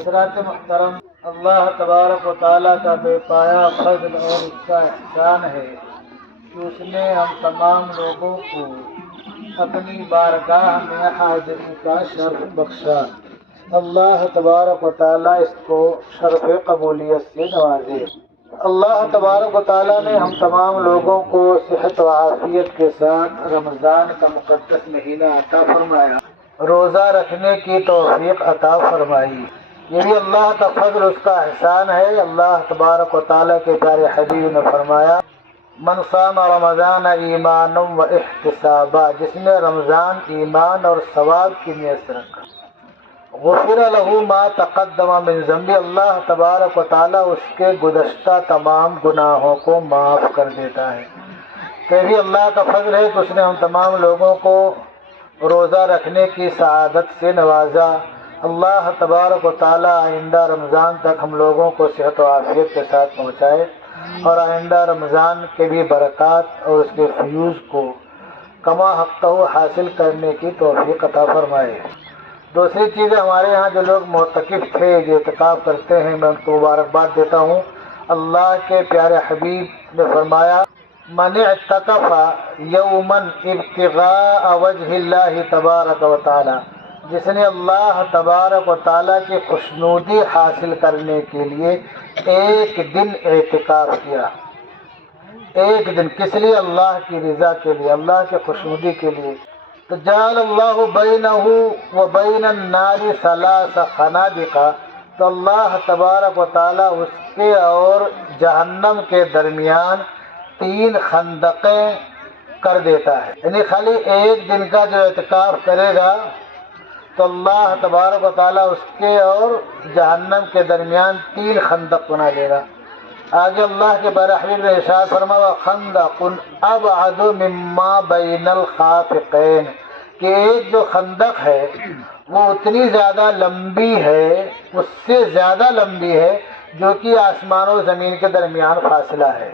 حضرات محترم، اللہ تبارک و تعالیٰ کا بے پایا فضل اور اس کا احسان ہے کہ اس نے ہم تمام لوگوں کو اپنی بارگاہ میں حاضری کا شرف بخشا۔ اللہ تبارک و تعالیٰ اس کو شرف قبولیت سے نوازے۔ اللہ تبارک و تعالیٰ نے ہم تمام لوگوں کو صحت و عافیت کے ساتھ رمضان کا مقدس مہینہ عطا فرمایا، روزہ رکھنے کی توفیق عطا فرمائی۔ یہ بھی اللہ کا فضل، اس کا احسان ہے۔ اللہ تبارک و تعالیٰ کے پیارے حبیب نے فرمایا، من صام رمضان ایمانا و احتسابا، جس نے رمضان ایمان اور ثواب کی نیت سے رکھا، غفر لہ ما تقدم من ذنبہ، اللہ تبارک و تعالیٰ اس کے گزشتہ تمام گناہوں کو معاف کر دیتا ہے۔ تو یہ بھی اللہ کا فضل ہے کہ اس نے ہم تمام لوگوں کو روزہ رکھنے کی سعادت سے نوازا۔ اللہ تبارک و تعالیٰ آئندہ رمضان تک ہم لوگوں کو صحت و عافیت کے ساتھ پہنچائے اور آئندہ رمضان کے بھی برکات اور اس کے فیوز کو کما حقہ حاصل کرنے کی توفیق عطا فرمائے۔ دوسری چیز، ہمارے یہاں جو لوگ معتکف تھے، جو اعتکاف کرتے ہیں، میں ان کو مبارکباد دیتا ہوں۔ اللہ کے پیارے حبیب نے فرمایا، من اعتکف یوما ابتغاء وجہ اللہ تبارک و تعالی، جس نے اللہ تبارک و تعالیٰ کی خوشنودی حاصل کرنے کے لیے ایک دن اعتکاف کیا، ایک دن کس لیے؟ اللہ کی رضا کے لیے، اللہ کے خوشنودی کے لیے، تو جعل اللہ بینہ و بین النار ثلاث خنادق، تو اللہ تبارک و تعالیٰ اس کے اور جہنم کے درمیان 3 خندقیں کر دیتا ہے۔ یعنی خالی ایک دن کا جو اعتکاف کرے گا تو اللہ تبارک و تعالیٰ اس کے اور جہنم کے درمیان 3 خندق بنا دے گا۔ آگے اللہ کے پیارے حبیب نے ارشاد فرمایا، خندق ابعد مما بین الخافقین، کہ ایک جو خندق ہے وہ اتنی زیادہ لمبی ہے، اس سے زیادہ لمبی ہے جو کہ آسمان و زمین کے درمیان فاصلہ ہے،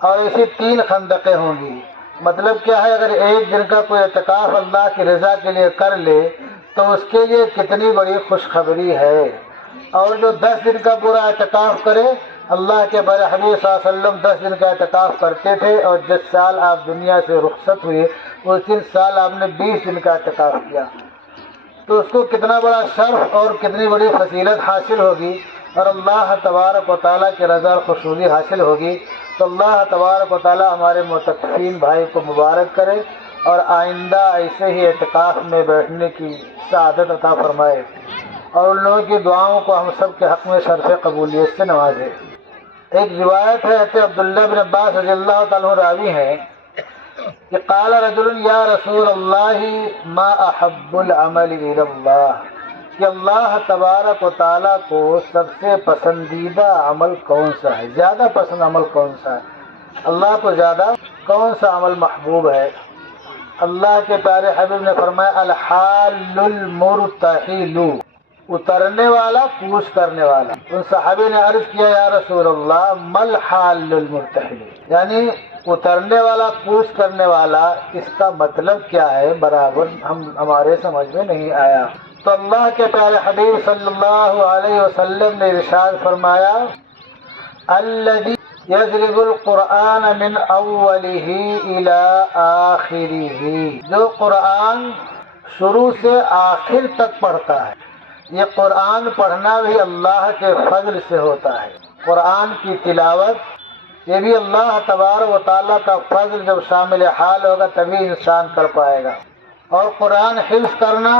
اور ایسی 3 خندقیں ہوں گی۔ مطلب کیا ہے؟ اگر ایک دن کا کوئی اعتکاف اللہ کی رضا کے لیے کر لے تو اس کے لیے کتنی بڑی خوشخبری ہے، اور جو 10 دن کا پورا اعتکاف کرے، اللہ کے پیارے حبیب صلی اللہ علیہ وسلم 10 دن کا اعتکاف کرتے تھے، اور جس سال آپ دنیا سے رخصت ہوئے اس سال آپ نے 20 دن کا اعتکاف کیا، تو اس کو کتنا بڑا شرف اور کتنی بڑی فضیلت حاصل ہوگی، اور اللہ تبارک و تعالیٰ کی رضا اور خوشنودی حاصل ہوگی۔ تو اللہ تبارک و تعالیٰ ہمارے معتکفین بھائی کو مبارک کرے اور آئندہ ایسے ہی اعتکاف میں بیٹھنے کی سعادت عطا فرمائے، اور ان لوگوں کی دعاؤں کو ہم سب کے حق میں شرف قبولیت سے نوازے۔ ایک روایت ہے، حضرت عبداللہ بن عباس رضی اللہ تعالیٰ راوی ہیں کہ قال رجل یا رسول اللہ ما احب العمل الی اللہ، کہ اللہ تبارک و تعالیٰ کو سب سے پسندیدہ عمل کون سا ہے، زیادہ پسند عمل کون سا ہے، اللہ کو زیادہ کون سا عمل محبوب ہے؟ اللہ کے پیارے حبیب نے فرمایا، الحال المرتحل، اترنے والا، کوچ کرنے والا۔ ان صحابی نے عرض کیا، یا رسول اللہ مل حال المرتحل، یعنی اترنے والا، کوچ کرنے والا، اس کا مطلب کیا ہے؟ برابر ہمارے سمجھ میں نہیں آیا۔ تو اللہ کے پیارے حبیب صلی اللہ علیہ وسلم نے ارشاد فرمایا، الذی یضرب القرآن من اولہ الی آخرہ، جو قرآن شروع سے آخر تک پڑھتا ہے۔ یہ قرآن پڑھنا بھی اللہ کے فضل سے ہوتا ہے، قرآن کی تلاوت یہ بھی اللہ تبارک و تعالیٰ کا فضل جب شامل حال ہوگا تبھی انسان کر پائے گا، اور قرآن حفظ کرنا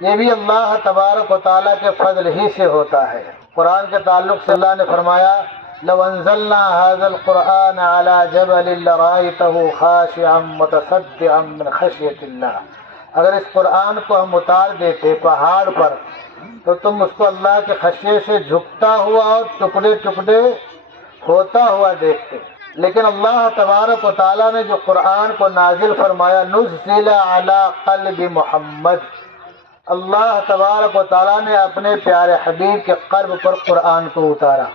یہ بھی اللہ تبارک و تعالیٰ کے فضل ہی سے ہوتا ہے۔ قرآن کے تعلق سے اللہ نے فرمایا، لو انزلنا هذا القرآن على جبل لرأيته خاشعا متصدعا من خشية الله، اگر اس قرآن کو ہم اتار دیتے پہاڑ پر تو تم اس کو اللہ کے خشیے سے جھکتا ہوا اور ٹکڑے ٹکڑے ہوتا ہوا دیکھتے، لیکن اللہ تبارک و تعالیٰ نے جو قرآن کو نازل فرمایا، نزل علی قلب محمد، اللہ تبارک و تعالیٰ نے اپنے پیارے حبیب کے قلب پر قرآن کو اتارا،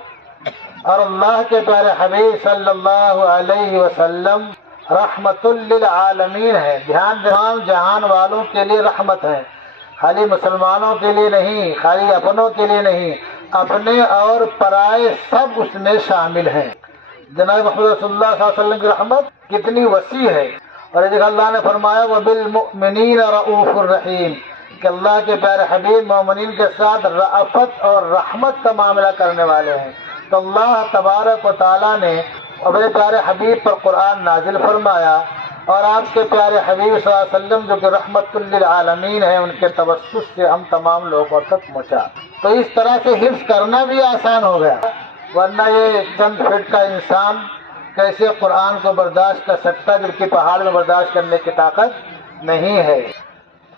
اور اللہ کے پیارے حبیب صلی اللہ علیہ وسلم رحمت للعالمین ہے، تمام جہان والوں کے لیے رحمت ہے۔ خالی مسلمانوں کے لیے نہیں، خالی اپنوں کے لیے نہیں، اپنے اور پرائے سب اس میں شامل ہیں۔ جناب محمد رسول اللہ صلی اللہ علیہ وسلم کی رحمت کتنی وسیع ہے، اور یہ اللہ نے فرمایا وَبِالْمُؤْمِنِينَ رَءُوفٌ الرحیم، کہ اللہ کے پیارے حبیب مومنین کے ساتھ رأفت اور رحمت کا معاملہ کرنے والے ہیں۔ تو اللہ تبارک و تعالیٰ نے اپنے پیارے حبیب پر قرآن نازل فرمایا، اور آپ کے پیارے حبیب صلی اللہ علیہ وسلم جو کہ رحمت للعالمین ہیں، ان کے توسط سے ہم تمام لوگوں تک پہنچا۔ تو اس طرح سے حفظ کرنا بھی آسان ہو گیا، ورنہ یہ چند فٹ کا انسان کیسے قرآن کو برداشت کر سکتا جبکہ پہاڑ میں برداشت کرنے کی طاقت نہیں ہے۔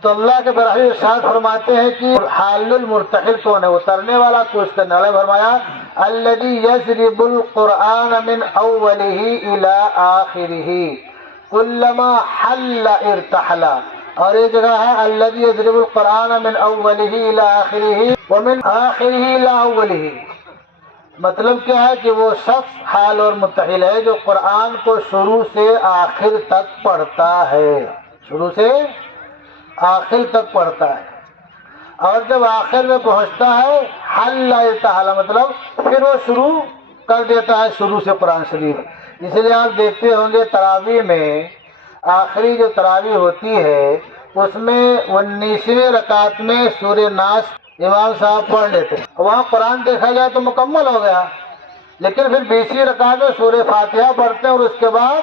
تو اللہ کے برحق ارشاد فرماتے ہیں کہ حال المرتحل کون ہے، اترنے والا کوشش کرنے والا۔ فرمایا الذی یضرب القرآن من اولہ الی آخرہ کلما حل ارتحل، اور یہ جگہ ہے الذی یضرب القرآن من اولہ الی آخرہ ومن آخرہ الی اولہ۔ مطلب کیا ہے کہ وہ شخص حال اور مرتحل ہے جو قرآن کو شروع سے آخر تک پڑھتا ہے، شروع سے آخر تک پڑھتا ہے، اور جب آخر میں پہنچتا ہے حل ارتحل، مطلب پھر وہ شروع کر دیتا ہے شروع سے قرآن شریف۔ اس لیے آپ دیکھتے ہوں گے تراویح میں آخری جو تراویح ہوتی ہے اس میں 19ویں رکعت میں سورہ ناس امام صاحب پڑھ لیتے ہیں، وہاں قرآن دیکھا جائے تو مکمل ہو گیا، لیکن پھر 20ویں رکعت میں سورہ فاتحہ پڑھتے ہیں اور اس کے بعد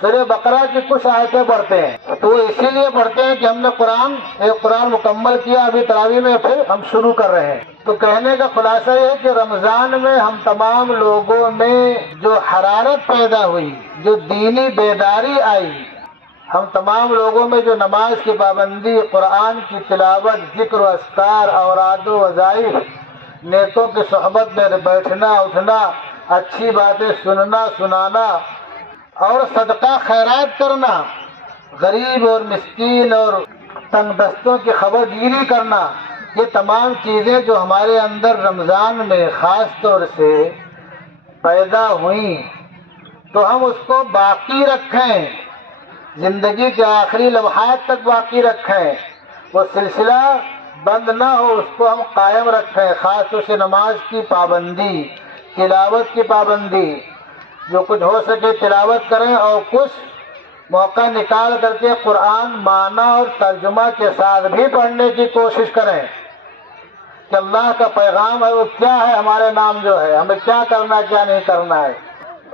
سورہ بقرہ کی کچھ آیتیں پڑھتے ہیں۔ تو وہ اسی لیے پڑھتے ہیں کہ ہم نے قرآن مکمل کیا، ابھی تراویح میں پھر ہم شروع کر رہے ہیں۔ تو کہنے کا خلاصہ یہ ہے کہ رمضان میں ہم تمام لوگوں میں جو حرارت پیدا ہوئی، جو دینی بیداری آئی، ہم تمام لوگوں میں جو نماز کی پابندی، قرآن کی تلاوت، ذکر و اذکار، اوراد و وظائف، نیکوں کی صحبت میں بیٹھنا اٹھنا، اچھی باتیں سننا سنانا، اور صدقہ خیرات کرنا، غریب اور مسکین اور تنگ دستوں کی خبر گیری کرنا، یہ تمام چیزیں جو ہمارے اندر رمضان میں خاص طور سے پیدا ہوئیں، تو ہم اس کو باقی رکھیں، زندگی کے آخری لمحات تک باقی رکھیں، وہ سلسلہ بند نہ ہو، اس کو ہم قائم رکھیں۔ خاص طور سے نماز کی پابندی، تلاوت کی پابندی، جو کچھ ہو سکے تلاوت کریں، اور کچھ موقع نکال کر کے قرآن معنی اور ترجمہ کے ساتھ بھی پڑھنے کی کوشش کریں کہ اللہ کا پیغام ہے وہ کیا ہے، ہمارے نام جو ہے، ہمیں کیا کرنا کیا نہیں کرنا ہے۔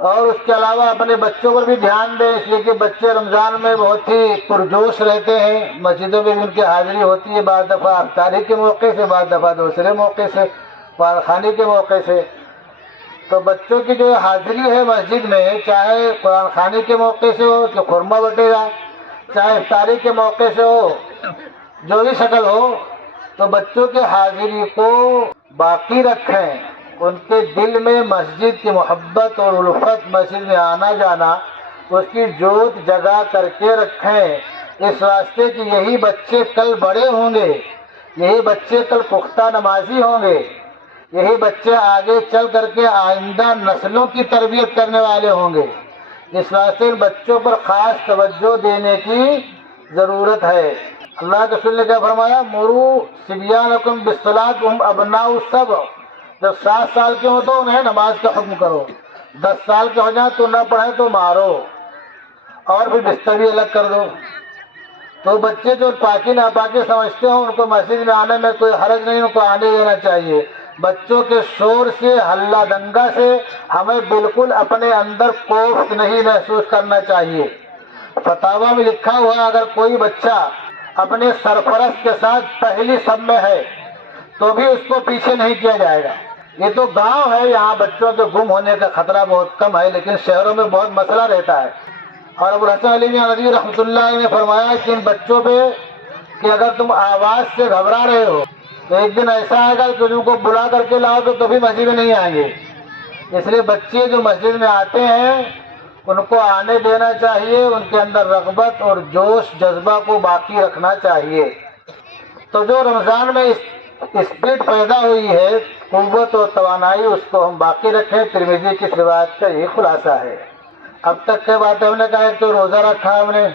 اور اس کے علاوہ اپنے بچوں پر بھی دھیان دیں، اس لیے کہ بچے رمضان میں بہت ہی پرجوش رہتے ہیں، مسجدوں میں بھی ان کی حاضری ہوتی ہے، بعض دفعہ افطاری کے موقع سے، بعض دفعہ دوسرے موقع سے، پارخانی کے موقع سے۔ تو بچوں کی جو حاضری ہے مسجد میں، چاہے قرآن خوانی کے موقع سے ہو کہ خورمہ بٹے گا، چاہے افطاری کے موقع سے ہو، جو بھی شکل ہو، تو بچوں کی حاضری کو باقی رکھیں، ان کے دل میں مسجد کی محبت اور الفت، مسجد میں آنا جانا، اس کی جوت جگا کر کے رکھیں، اس واسطے کہ یہی بچے کل بڑے ہوں گے، یہی بچے کل پختہ نمازی ہوں گے، یہی بچے آگے چل کر کے آئندہ نسلوں کی تربیت کرنے والے ہوں گے۔ اس واسطے ان بچوں پر خاص توجہ دینے کی ضرورت ہے۔ اللہ کے رسول نے کیا فرمایا؟ مروا صبیانکم بالصلاۃ وہم ابناء السبع، جب 7 سال کے ہوں تو انہیں نماز کا حکم کرو، 10 سال کے ہو جائیں تو نہ پڑھیں تو مارو، اور پھر بستر بھی الگ کر دو۔ تو بچے جو پاکی ناپاکی سمجھتے ہوں ان کو مسجد میں آنے میں کوئی حرج نہیں، ان کو آنے دینا چاہیے۔ بچوں کے شور سے، ہلہ دنگا سے ہمیں بالکل اپنے اندر کوفت نہیں محسوس کرنا چاہیے۔ فتاویٰ میں لکھا ہوا اگر کوئی بچہ اپنے سرپرست کے ساتھ پہلی صف میں ہے تو بھی اس کو پیچھے نہیں کیا جائے گا۔ یہ تو گاؤں ہے، یہاں بچوں کے گم ہونے کا خطرہ بہت کم ہے، لیکن شہروں میں بہت مسئلہ رہتا ہے۔ اور ابو الحسن علی ندوی رحمۃ اللہ نے فرمایا کہ ان بچوں پہ کہ اگر تم آواز سے گھبرا رہے ہو تو ایک دن ایسا آئے گا کہ تم کو بلا کر کے لاؤ گے تو بھی مسجد میں نہیں آئیں گے۔ اس لیے بچے جو مسجد میں آتے ہیں ان کو آنے دینا چاہیے، ان کے اندر رغبت اور جوش جذبہ کو باقی رکھنا چاہیے۔ تو جو رمضان میں اسپرٹ پیدا ہوئی ہے، قوت اور توانائی، اس کو ہم باقی رکھیں۔ ترمذی کی روایت کا یہ خلاصہ ہے۔ اب تک کے باتیں ہم نے کہا، ایک تو روزہ رکھا ہم نے،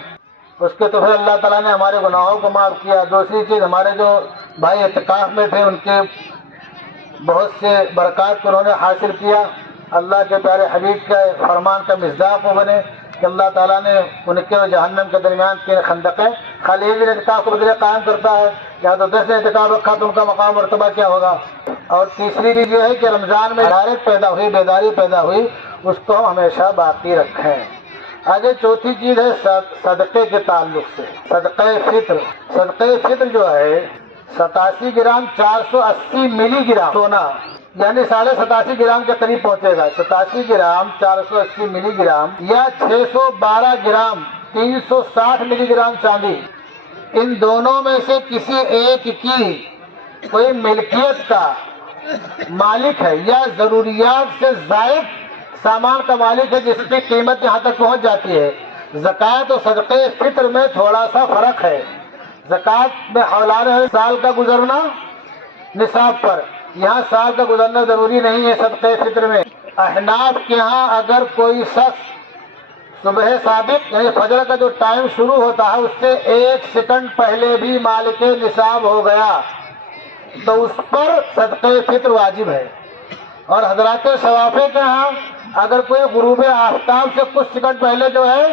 اس کے تو پھر اللہ تعالیٰ نے ہمارے گناہوں کو معاف کیا۔ دوسری چیز، ہمارے جو بھائی اعتکاف میں تھے ان کے بہت سے برکات کو انہوں نے حاصل کیا۔ اللہ کے پیارے حبیب کا فرمان کا مصداق وہ بنے کہ اللہ تعالیٰ نے ان کے اور جہنم کے درمیان 3 خندقیں، خالی ایک دن اعتکاف کو بدلے قائم کرتا ہے، یا تو 10 دن اعتکاف رکھا تو ان کا مقام مرتبہ کیا ہوگا۔ اور تیسری چیز یہ ہے کہ رمضان میں حرارت پیدا ہوئی، بیداری پیدا ہوئی، اس کو ہم ہمیشہ باقی رکھیں۔ آگے چوتھی چیز ہے صدقے کے تعلق سے، صدقہ فطر۔ صدقہ فطر جو ہے 87 گرام 480 ملی گرام سونا، یعنی 87.5 گرام کے قریب پہنچے گا۔ 87 گرام 480 ملی گرام یا 612 گرام 360 ملی گرام چاندی، ان دونوں میں سے کسی ایک کی کوئی ملکیت کا مالک ہے یا ضروریات سے زائد سامان کا مالک ہے جس کی قیمت یہاں تک پہنچ جاتی ہے۔ زکوٰۃ و صدقہ فطر میں تھوڑا سا فرق ہے۔ زکوٰۃ میں حولانہ سال کا گزرنا نصاب پر، یہاں سال کا گزرنا ضروری نہیں ہے صدقہ فطر میں۔ احناف کے ہاں اگر کوئی شخص صبح صادق یعنی فجر کا جو ٹائم شروع ہوتا ہے اس سے 1 سیکنڈ پہلے بھی مالک نصاب ہو گیا تو اس پر صدقہ فطر واجب ہے۔ اور حضرات شوافی کے ہاں اگر کوئی غروب آفتاب سے کچھ سیکنڈ پہلے جو ہے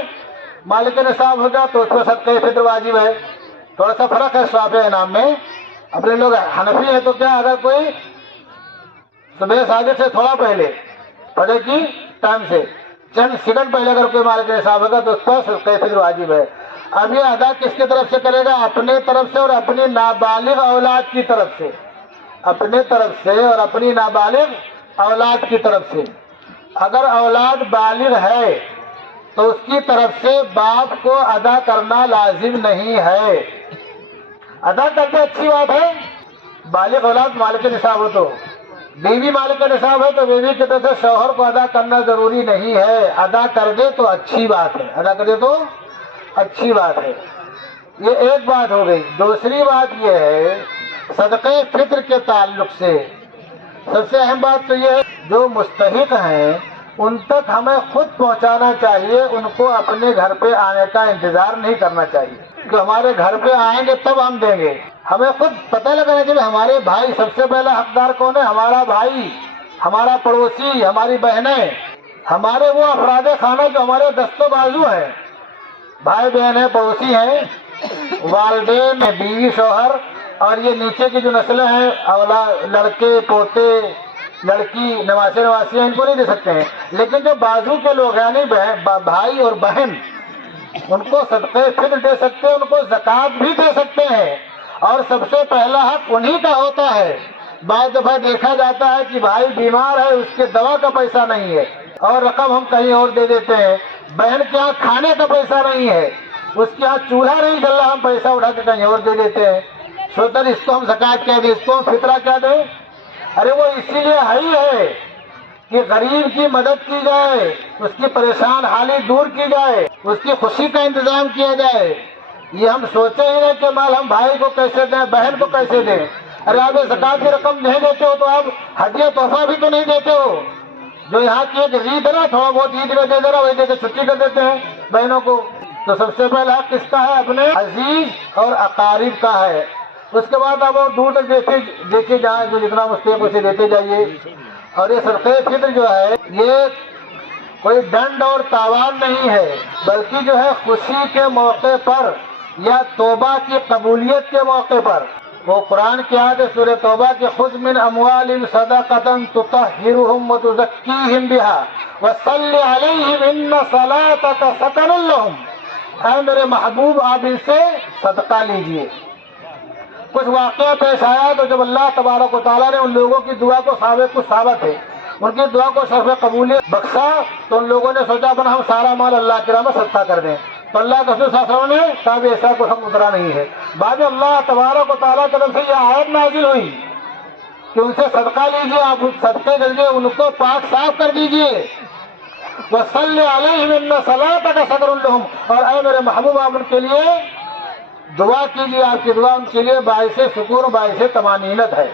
مالک نصاب ہو گیا تو اس پر صدقہ فطر واجب ہے۔ تھوڑا سا فرق ہے شوافی نام میں۔ اپنے لوگ حنفی ہیں تو کیا اگر کوئی صبح صادق سے تھوڑا پہلے فجر کی ٹائم سے چند سیکنڈ پہلے اگر کوئی مالک نصاب ہوگا تو اس پر صدقہ فطر واجب ہے۔ اب یہ ادا کس کی طرف سے کرے گا؟ اپنے طرف سے اور اپنی نابالغ اولاد کی طرف سے، اپنے طرف سے اور اپنی نابالغ اولاد کی طرف سے۔ اگر اولاد بالغ ہے تو اس کی طرف سے باپ کو ادا کرنا لازم نہیں ہے۔ ادا کرتے اچھی بات ہے، بالغ اولاد مالک نصاب ہو تو، بیوی مالک نصاب ہے تو بیوی کی طرف سے شوہر کو ادا کرنا ضروری نہیں ہے۔ ادا کر دے تو اچھی بات ہے، ادا کر دے تو اچھی بات ہے۔ یہ ایک بات ہو گئی۔ دوسری بات یہ ہے صدقہ فطر کے تعلق سے سب سے اہم بات تو یہ ہے جو مستحق ہیں ان تک ہمیں خود پہنچانا چاہیے، ان کو اپنے گھر پہ آنے کا انتظار نہیں کرنا چاہیے کہ ہمارے گھر پہ آئیں گے تب ہم دیں گے۔ ہمیں خود پتہ لگانا چاہیے ہمارے بھائی، سب سے پہلا حقدار کون ہے؟ ہمارا بھائی، ہمارا پڑوسی، ہماری بہنیں، ہمارے وہ افراد خانہ جو ہمارے دست و بازو ہیں، بھائی بہن ہیں، پڑوسی ہیں، والدین ہیں، بیوی شوہر، اور یہ نیچے کی جو نسلیں ہیں اولاد، لڑکے پوتے لڑکی نواسے نواسیاں، ان کو نہیں دے سکتے ہیں، لیکن جو بازو کے لوگ ہیں یعنی بھائی اور بہن ان کو صدقہ فطر دے سکتے ہیں، ان کو زکوٰۃ بھی دے سکتے ہیں۔ اور سب سے پہلا حق انہی کا ہوتا ہے۔ بعض دفعہ دیکھا جاتا ہے کہ بھائی بیمار ہے، اس کے دوا کا پیسہ نہیں ہے اور رقم ہم کہیں اور دے دیتے ہیں، بہن کے ہاں کھانے کا پیسہ نہیں ہے، اس کے ہاں چولہا نہیں چل رہا، ہم پیسہ اٹھا کے کہیں اور دے دیتے ہیں، سوچتے اس کو ہم زکوٰۃ کیا دیں، اس کو ہم فطرہ کیا دیں۔ ارے وہ اسی لیے ہے کہ غریب کی مدد کی جائے، اس کی پریشان حالی دور کی جائے، اس کی خوشی کا انتظام کیا جائے۔ یہ ہم سوچے ہی نہیں کہ مال ہم بھائی کو کیسے دیں، بہن کو کیسے دیں۔ ارے آپ زکوٰۃ کی رقم نہیں دیتے ہو تو آپ ہدیہ تحفہ بھی تو نہیں دیتے ہو۔ جو یہاں کی ایک عید ہے نا، تھوڑا بہت عید میں دے دینا، وہی دے کے چھٹی کر دیتے ہیں بہنوں کو۔ تو سب سے پہلا حق کس کا ہے؟ اپنے عزیز اور اقارب کا ہے۔ اس کے بعد آپ اور دور تک دیکھے جائیں، جو جتنا مستحق اسے دیتے جائیے۔ اور یہ صدقہ فطر جو ہے یہ کوئی ڈنڈ اور تاوان نہیں ہے، بلکہ جو ہے خوشی کے موقع پر یا توبہ کی قبولیت کے موقع پر۔ وہ قرآن کی آیت ہے سورہ توبہ کی، خذ من اموالہم صدقۃ تطہرہم وتزکیہم بہا وصلی علیہم ان صلاتک سکن لہم۔ اے میرے محبوب آپ ان سے صدقہ لیجئے۔ کچھ واقعہ پیش آیا تو جب اللہ تبارک و تعالیٰ نے ان لوگوں کی دعا کو ثابت ہے، ان کی دعا کو شرف قبولیت بخشا، تو ان لوگوں نے سوچا اپنا ہم سارا مال اللہ کی راہ میں صدقہ کر دیں، تو اللہ کے رسول صلی اللہ علیہ وسلم نے کہا ایسا کوئی حکم اترا نہیں ہے۔ بعد اللہ تبارک و تعالیٰ کی طرف سے یہ آیت نازل ہوئی کہ ان سے صدقہ لیجیے، آپ صدقے کریے، ان کو پاک صاف کر دیجیے۔ وصلی علیہم ان صلاتک سکن لہم، اور اے میرے محبوب آپ ان کے لیے دعا کیجیے، آپ کی دعا ان کے لیے باعث سکون، باعث طمانینت ہے۔